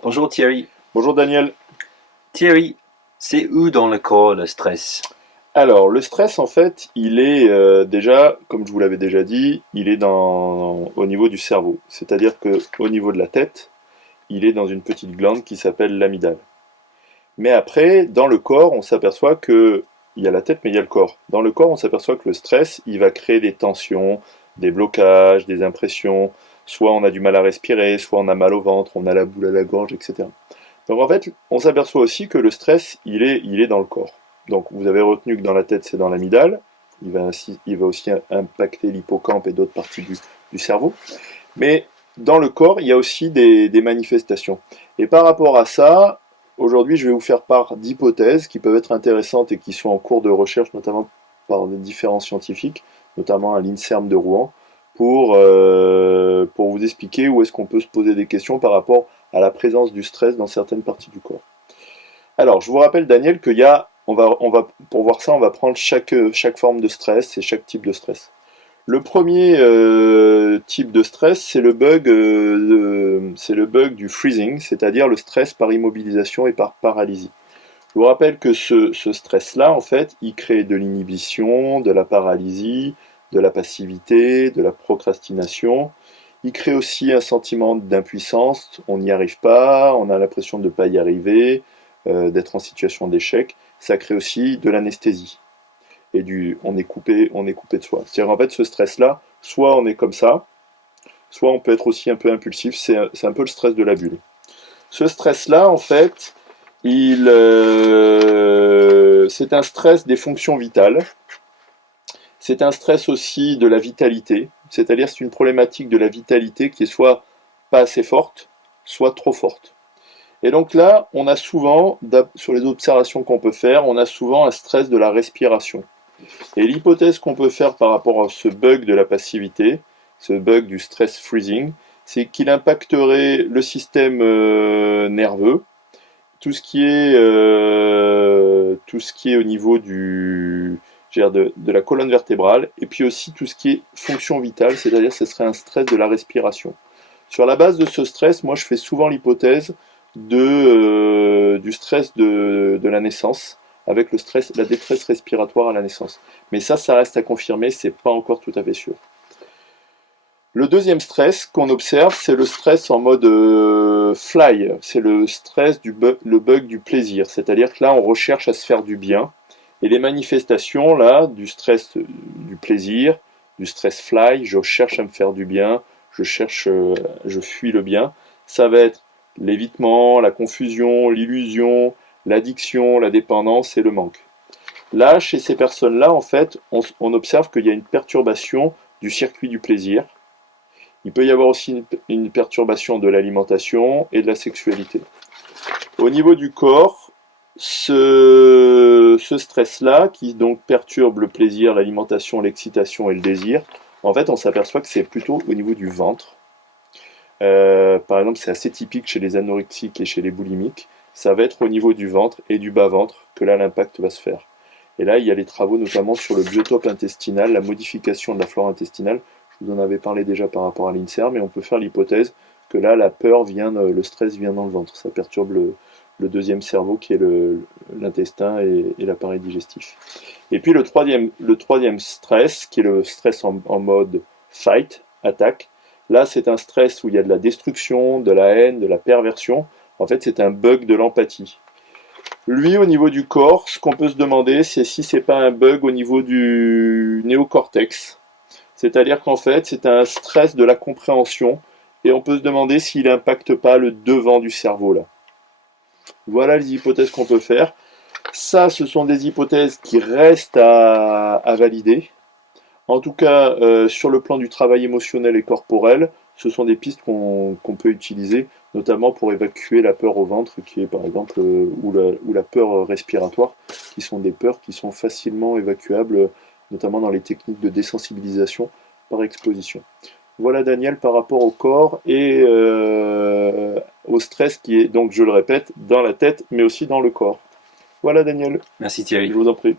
Bonjour Thierry. Bonjour Daniel. Thierry, c'est où dans le corps le stress? Alors, le stress, en fait, il est déjà, comme je vous l'avais déjà dit, il est au niveau du cerveau. C'est-à-dire que au niveau de la tête, il est dans une petite glande qui s'appelle l'amygdale. Mais après, dans le corps, on s'aperçoit que il y a la tête, mais il y a le corps. Dans le corps, on s'aperçoit que le stress, il va créer des tensions, des blocages, des impressions. Soit on a du mal à respirer, soit on a mal au ventre, on a la boule à la gorge, etc. Donc en fait, on s'aperçoit aussi que le stress, il est dans le corps. Donc vous avez retenu que dans la tête, c'est dans l'amygdale. Il va aussi impacter l'hippocampe et d'autres parties du cerveau. Mais dans le corps, il y a aussi des manifestations. Et par rapport à ça, aujourd'hui, je vais vous faire part d'hypothèses qui peuvent être intéressantes et qui sont en cours de recherche, notamment par des différents scientifiques, notamment à l'INSERM de Rouen, pour vous expliquer où est-ce qu'on peut se poser des questions par rapport à la présence du stress dans certaines parties du corps. Alors, je vous rappelle, Daniel, pour voir ça, on va prendre chaque forme de stress et chaque type de stress. Le premier type de stress, c'est le bug du freezing, c'est-à-dire le stress par immobilisation et par paralysie. Je vous rappelle que ce stress-là, en fait, il crée de l'inhibition, de la paralysie, de la passivité, de la procrastination. Il crée aussi un sentiment d'impuissance, on n'y arrive pas, on a l'impression de ne pas y arriver, d'être en situation d'échec. Ça crée aussi de l'anesthésie on est coupé de soi. C'est-à-dire en fait ce stress-là, soit on est comme ça, soit on peut être aussi un peu impulsif. C'est un peu le stress de la bulle. Ce stress-là, en fait, c'est un stress des fonctions vitales. C'est un stress aussi de la vitalité. C'est-à-dire c'est une problématique de la vitalité qui est soit pas assez forte, soit trop forte. Et donc là, on a souvent, sur les observations qu'on peut faire, on a souvent un stress de la respiration. Et l'hypothèse qu'on peut faire par rapport à ce bug de la passivité, ce bug du stress freezing, c'est qu'il impacterait le système nerveux, tout ce qui est au niveau de la colonne vertébrale, et puis aussi tout ce qui est fonction vitale, c'est-à-dire ce serait un stress de la respiration. Sur la base de ce stress, moi je fais souvent l'hypothèse du stress de la naissance, avec la détresse respiratoire à la naissance. Mais ça reste à confirmer, c'est pas encore tout à fait sûr. Le deuxième stress qu'on observe, c'est le stress en mode fly. C'est le stress le bug du plaisir. C'est-à-dire que là, on recherche à se faire du bien. Et les manifestations, là, du stress du plaisir, du stress fly, je cherche à me faire du bien, je fuis le bien. Ça va être l'évitement, la confusion, l'illusion, l'addiction, la dépendance et le manque. Là, chez ces personnes-là, en fait, on observe qu'il y a une perturbation du circuit du plaisir. Il peut y avoir aussi une perturbation de l'alimentation et de la sexualité. Au niveau du corps, ce stress-là, qui donc perturbe le plaisir, l'alimentation, l'excitation et le désir, en fait, on s'aperçoit que c'est plutôt au niveau du ventre. Par exemple, c'est assez typique chez les anorexiques et chez les boulimiques. Ça va être au niveau du ventre et du bas-ventre que là, l'impact va se faire. Et là, il y a les travaux notamment sur le biotope intestinal, la modification de la flore intestinale. Je vous en avais parlé déjà par rapport à l'INSERM, mais on peut faire l'hypothèse que là, le stress vient dans le ventre. Ça perturbe le deuxième cerveau qui est l'intestin et l'appareil digestif. Et puis le troisième stress, qui est le stress en mode fight, attaque. Là, c'est un stress où il y a de la destruction, de la haine, de la perversion. En fait, c'est un bug de l'empathie. Lui, au niveau du corps, ce qu'on peut se demander, c'est si c'est pas un bug au niveau du néocortex. C'est-à-dire qu'en fait, c'est un stress de la compréhension et on peut se demander s'il n'impacte pas le devant du cerveau là. Voilà les hypothèses qu'on peut faire. Ça, ce sont des hypothèses qui restent à valider. En tout cas, sur le plan du travail émotionnel et corporel, ce sont des pistes qu'on peut utiliser, notamment pour évacuer la peur au ventre, qui est par exemple, ou la peur respiratoire, qui sont des peurs qui sont facilement évacuables, notamment dans les techniques de désensibilisation par exposition. Voilà Daniel par rapport au corps et au stress qui est donc, je le répète, dans la tête, mais aussi dans le corps. Voilà Daniel, Merci je Thierry. vous en prie.